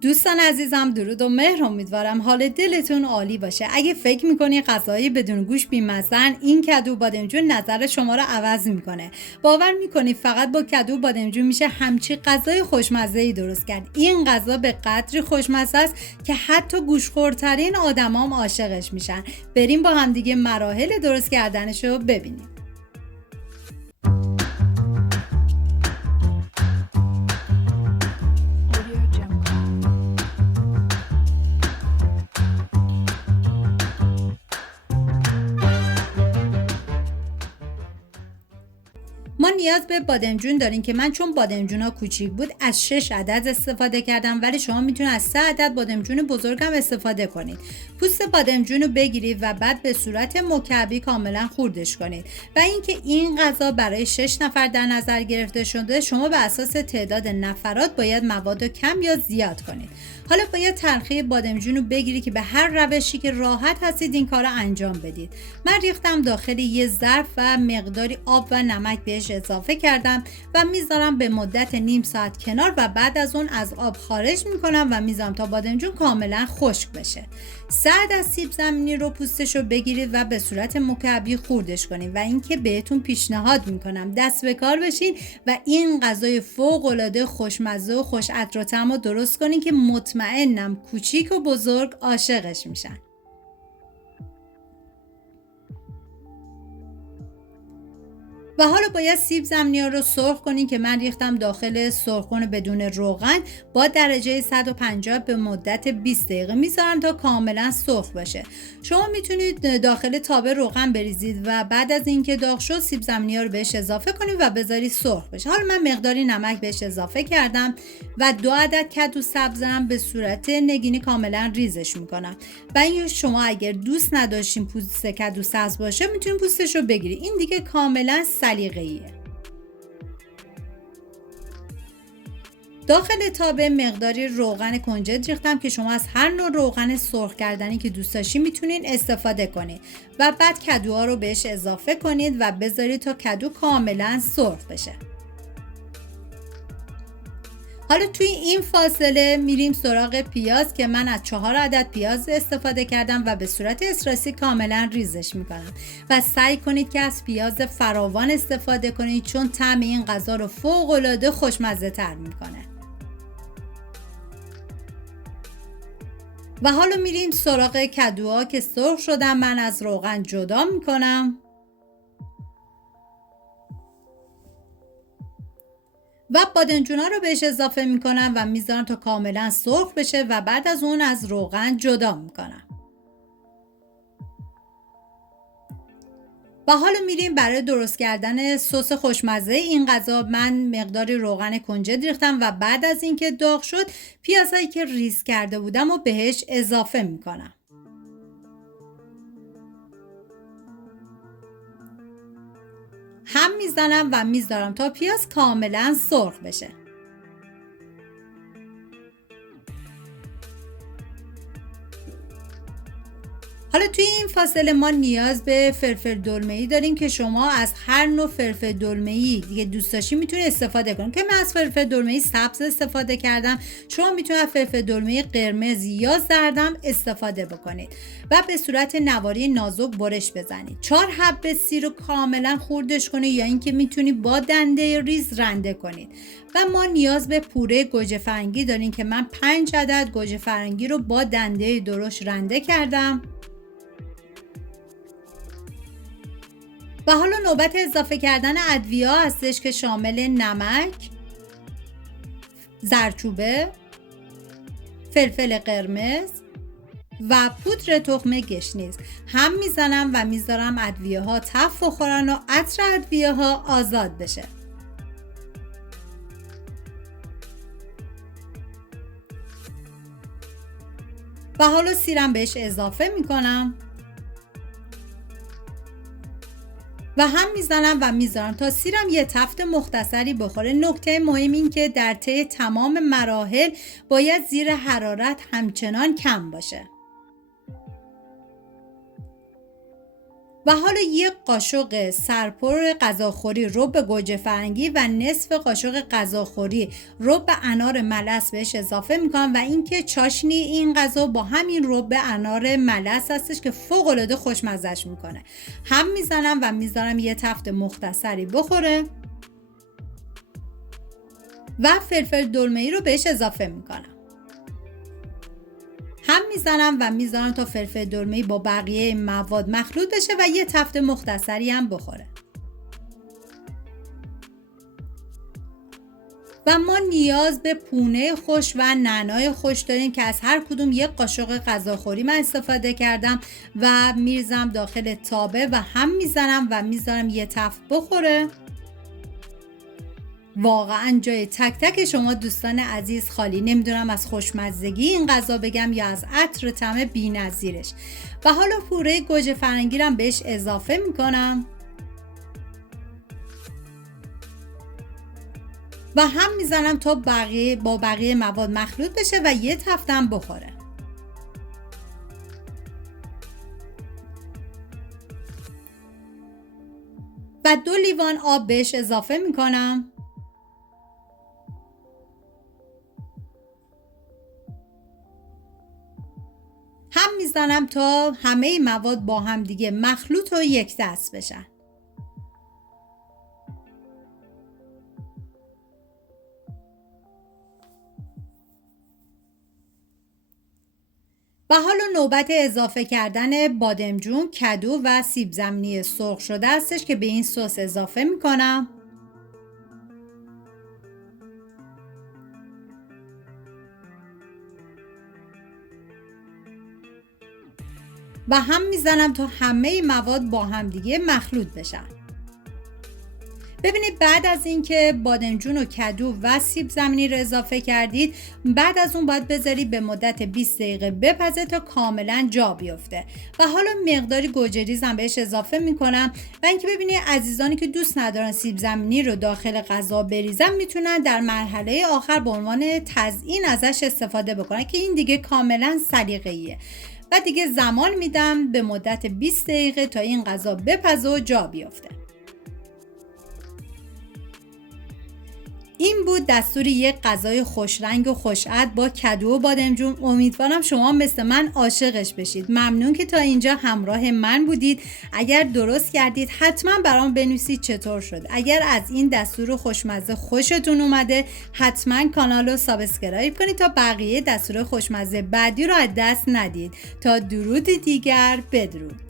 دوستان عزیزم، درود و مهر. امیدوارم حال دلتون عالی باشه. اگه فکر میکنی غذایی بدون گوشت بی‌مزه‌ن، این کدو بادمجون نظر شما رو عوض میکنه. باور میکنی فقط با کدو بادمجون میشه همچی غذای خوشمزه‌ای درست کرد. این غذا به قدری خوشمزه است که حتی گوشتخورترین آدمام عاشقش میشن. بریم با هم دیگه مراحل درست کردنش رو ببینیم. ما نیاز به بادمجون داریم که من چون بادمجونا کوچیک بود از 6 عدد استفاده کردم، ولی شما میتونید از 3 عدد بادمجون بزرگم استفاده کنید. پوست بادمجون رو بگیرید و بعد به صورت مکعبی کاملا خردش کنید. و اینکه این غذا برای 6 نفر در نظر گرفته شده، شما به اساس تعداد نفرات باید مواد کم یا زیاد کنید. حالا باید تلخی بادمجون رو بگیرید که به هر روشی که راحت هستید این کار رو انجام بدید. من ریختم داخل یه ظرف و مقداری آب و نمک بهش اضافه کردم و میذارم به مدت نیم ساعت کنار و بعد از اون از آب خارج میکنم و میذارم تا بادمجون کاملا خشک بشه. 3 عدد سیب زمینی رو پوستش رو بگیرید و به صورت مکعبی خردش کنید و اینکه بهتون پیشنهاد میکنم دست به کار بشین و این غذای فوق العاده خوشمزه و خوش عطر و طعم رو درست کنین که مطمئنم کوچیک و بزرگ عاشقش میشن. و حالا باید سیب زمینی ها رو سرخ کنین که من ریختم داخل سرخ‌کن بدون روغن با درجه 150 به مدت 20 دقیقه میذارم تا کاملا سرخ باشه. شما میتونید داخل تابه روغن بریزید و بعد از اینکه داغ شد سیب زمینی ها رو بهش اضافه کنید و بذارید سرخ بشه. حالا من مقداری نمک بهش اضافه کردم و 2 عدد کدو سبزم به صورت نگینی کاملا ریزش میکنم. و این شما اگر دوست نداشتین پوست کدو سبز باشه میتونید پوستش رو بگیرید. این دیگه کاملا سلیقه‌ایه. داخل تابه مقداری روغن کنجد ریختم که شما از هر نوع روغن سرخ کردنی که دوست داشتین میتونین استفاده کنید و بعد کدوها رو بهش اضافه کنید و بذارید تا کدو کاملا سرخ بشه. حالا توی این فاصله میریم سراغ پیاز که من از 4 عدد پیاز استفاده کردم و به صورت استراسی کاملا ریزش میکنم و سعی کنید که از پیاز فراوان استفاده کنید چون طعم این غذا رو فوق العاده خوشمزه تر میکنه. و حالا میریم سراغ کدوها که سرخ شدن، من از روغن جدا میکنم و بادمجونا رو بهش اضافه میکنم و میذارم تا کاملا سرخ بشه و بعد از اون از روغن جدا میکنم. و حالا میریم برای درست کردن سس خوشمزه این غذا. من مقداری روغن کنجد ریختم و بعد از اینکه داغ شد پیازایی که ریز کرده بودم و بهش اضافه میکنم. هم میزنم و میذارم تا پیاز کاملا سرخ بشه. حالا توی این فاصله ما نیاز به فلفل دلمه‌ای داریم که شما از هر نوع فلفل دلمه‌ای دیگه دوست داشتین میتونید استفاده کنید که من از فلفل دلمه‌ای سبز استفاده کردم. شما میتونید از فلفل دلمه‌ای قرمز یا زردم استفاده بکنید و به صورت نواری نازک برش بزنید. 4 حبه سیر رو کاملا خردش کنید یا اینکه میتونید با دنده ریز رنده کنید. و ما نیاز به پوره گوجه فرنگی داریم که من 5 عدد گوجه فرنگی رو با دنده درشت رنده کردم. و حالا نوبت اضافه کردن ادویه هستش که شامل نمک، زردچوبه، فلفل قرمز و پودر تخم گشنیز. هم میزنم و میذارم ادویه ها تف بخورن و عطر ادویه ها آزاد بشه. و حالا سیرم بهش اضافه میکنم و هم میزنم و میذارم تا سیرم یه تفت مختصری بخوره. نکته مهم این که در طی تمام مراحل باید زیر حرارت همچنان کم باشه. و حالا یک قاشق سرپر غذاخوری رب گوجه فرنگی و نصف قاشق غذاخوری رب انار ملس بهش اضافه میکنم و اینکه چاشنی این غذا با همین رب انار ملس هستش که فوق العاده خوشمزه‌اش میکنه. هم میزنم و میذارم یه تفت مختصری بخوره و فلفل دلمه‌ای رو بهش اضافه میکنم. هم میزنم و میذارم تا فلفل دلمه‌ای با بقیه مواد مخلوط بشه و یه تفت مختصری هم بخوره. و ما نیاز به پونه خوش و نعنای خوش داریم که از هر کدوم یک قاشق غذاخوری من استفاده کردم و میریزم داخل تابه و هم میزنم و میذارم یه تفت بخوره. واقعا جای تک تک شما دوستان عزیز خالی. نمیدونم از خوشمزگی این غذا بگم یا از عطر طعم بی‌نظیرش. و حالا پوره گوجه فرنگی رو بهش اضافه میکنم و هم میزنم تا با بقیه مواد مخلوط بشه و یه تفتم بخوره. و 2 لیوان آب بهش اضافه میکنم هم میزنم تا همه مواد با هم دیگه مخلوط و یک دست بشن. و حالا نوبت اضافه کردن بادمجون، کدو و سیب زمینی سرخ شده هستش که به این سس اضافه میکنم. و هم میزنم تا همه مواد با هم دیگه مخلوط بشن. ببینید بعد از اینکه بادمجون و کدو و سیب زمینی رو اضافه کردید، بعد از اون باید بذارید به مدت 20 دقیقه بپزه تا کاملا جا بیفته. و حالا مقداری گوجه ریز هم بهش اضافه میکنم و اینکه ببینید عزیزانی که دوست ندارن سیب زمینی رو داخل غذا بریزن میتونن در مرحله آخر به عنوان تزیین ازش استفاده بکنن که این دیگه کاملا سلیقه‌ایه. و دیگه زمان میدم به مدت 20 دقیقه تا این غذا بپزه و جا بیفته. این بود دستور یک غذای خوشرنگ و خوشعطر با کدو و بادمجون. امیدوارم شما مثل من عاشقش بشید. ممنون که تا اینجا همراه من بودید. اگر درست کردید حتما برام بنویسید چطور شد. اگر از این دستور خوشمزه خوشتون اومده حتما کانال رو سابسکرایب کنید تا بقیه دستور خوشمزه بعدی رو از دست ندید. تا درود دیگر، بدرود.